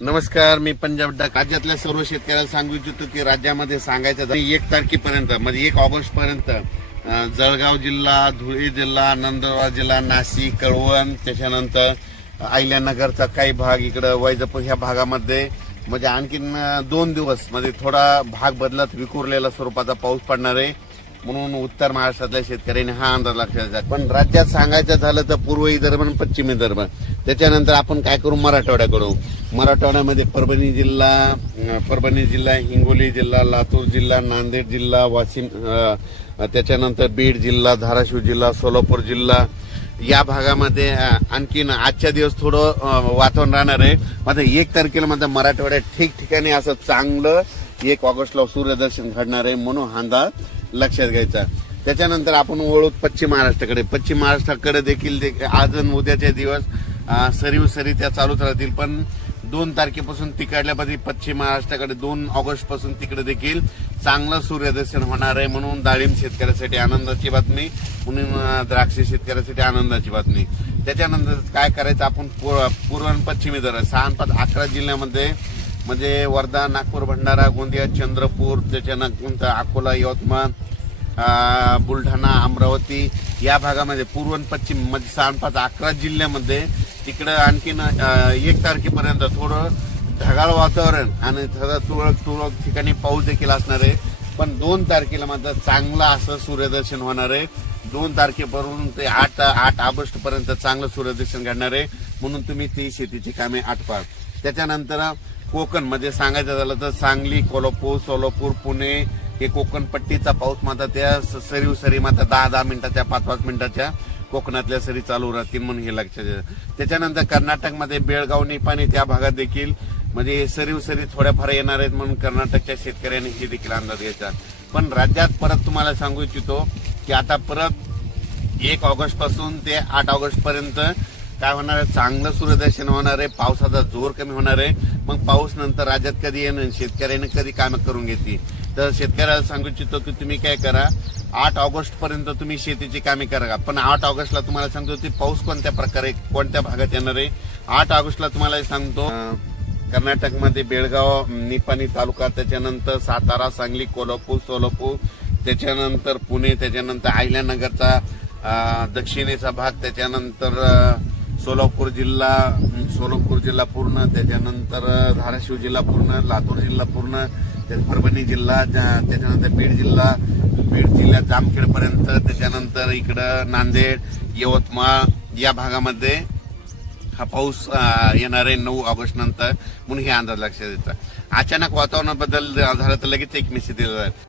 नमस्कार मी पंजाब डाक राज्यातल्या सर्व शेतकऱ्याला सांगू इच्छितो की राज्यामध्ये सांगायचं एक तारखेपर्यंत म्हणजे एक ऑगस्ट पर्यंत जळगाव जिल्हा धुळे जिल्हा नंदुरबार जिल्हा नाशिक कळवण त्याच्यानंतर नगरचा काही भाग इकडं वैजापूर ह्या भागामध्ये म्हणजे आणखीन दोन दिवस म्हणजे थोडा भाग बदलत विखुरलेला स्वरूपाचा पाऊस पडणार आहे म्हणून उत्तर महाराष्ट्रातल्या शेतकऱ्यांनी हा अंदाज लक्षात पण राज्यात सांगायचं झालं तर पूर्व दरम्यान आणि पश्चिम विदर्भ त्याच्यानंतर आपण काय करू मराठवाड्याकडून मराठवाड्यामध्ये परभणी जिल्हा परभणी जिल्हा हिंगोली जिल्हा लातूर जिल्हा नांदेड जिल्हा वाशिम त्याच्यानंतर बीड जिल्हा धाराशिव जिल्हा सोलापूर जिल्हा या भागामध्ये आणखीन आजच्या दिवस थोडं वातावरण राहणार आहे मात्र एक तारखेला मात्र मराठवाड्यात ठिकठिकाणी असं चांगलं एक ऑगस्टला सूर्यदर्शन घडणार आहे म्हणून हांदा लक्षात घ्यायचा त्याच्यानंतर आपण ओळख पश्चिम महाराष्ट्राकडे पश्चिम महाराष्ट्राकडे देखील आज उद्याचे दिवस सरीव सरी त्या चालूच राहतील पण दोन तारखेपासून तिकडल्या पश्चिम महाराष्ट्राकडे दोन ऑगस्ट पासून तिकडे देखील चांगलं सूर्यदर्शन होणार आहे म्हणून डाळिंब शेतकऱ्यासाठी आनंदाची बातमी म्हणून द्राक्ष शेतकऱ्यासाठी आनंदाची बातमी त्याच्यानंतर काय करायचं आपण पूर्व आणि पश्चिमी दर सहा अकरा जिल्ह्यामध्ये म्हणजे वर्धा नागपूर भंडारा गोंदिया चंद्रपूर त्याच्यानंतर अकोला यवतमाळ बुलढाणा अमरावती या भागामध्ये पूर्व आणि पश्चिम म्हणजे सहा पाच अकरा जिल्ह्यामध्ये तिकडं आणखीन एक तारखेपर्यंत थोडं ढगाळ वातावरण आणि थोडं तुरळक तुरळक ठिकाणी पाऊस देखील असणार आहे पण दोन तारखेला मात्र चांगलं असं सूर्यदर्शन होणार आहे दोन तारखेपासून ते आठ आठ ऑगस्ट पर्यंत चांगलं सूर्यदर्शन घडणार आहे म्हणून तुम्ही ती शेतीची कामे आठवा त्याच्यानंतर कोकण म्हणजे सांगायचं झालं तर सांगली कोल्हापूर सोलापूर पुणे हे कोकण पट्टीचा पाऊस मात्र त्या सरी सरी मात्र दहा दहा मिनिटाच्या पाच पाच मिनिटाच्या कोकणातल्या सरी चालू राहतील म्हणून हे लक्षात त्याच्यानंतर कर्नाटकमध्ये बेळगाव निपाणी त्या भागात देखील म्हणजे सरी सरी थोड्याफार येणार आहेत म्हणून कर्नाटकच्या शेतकऱ्यांनी हे देखील अंदाज घ्यायचा पण राज्यात परत तुम्हाला सांगू इच्छितो की आता परत एक ऑगस्ट पासून ते आठ ऑगस्ट पर्यंत काय होणार आहे चांगलं सूर्यदर्शन होणार आहे पावसाचा जोर कमी होणार आहे मग पाऊस नंतर राज्यात कधी येणं शेतकऱ्याने कधी कामं करून घेतली तर शेतकऱ्याला सांगू इच्छितो की तुम्ही काय करा आठ ऑगस्ट पर्यंत तुम्ही शेतीची कामे करा पण आठ ऑगस्टला तुम्हाला सांगतो की पाऊस कोणत्या प्रकारे कोणत्या भागात येणार आहे आठ ऑगस्टला तुम्हाला सांगतो कर्नाटकमध्ये बेळगाव निपाणी तालुका त्याच्यानंतर सातारा सांगली कोल्हापूर सोलापूर त्याच्यानंतर पुणे त्याच्यानंतर आहिल्यानगरचा दक्षिणेचा भाग त्याच्यानंतर सोलापूर जिल्हा सोलापूर जिल्हा पूर्ण त्याच्यानंतर धाराशिव जिल्हा पूर्ण लातूर जिल्हा पूर्ण परभणी जिल्हा त्याच्यानंतर बीड जिल्हा बीड जिल्ह्यात पर्यंत त्याच्यानंतर इकडं नांदेड यवतमाळ या भागामध्ये हा पाऊस येणार आहे नऊ ऑगस्ट नंतर म्हणून हे अंदाज लक्षात येतात अचानक वातावरणाबद्दल बदल तर लगेच एक मेसेज दिला जाईल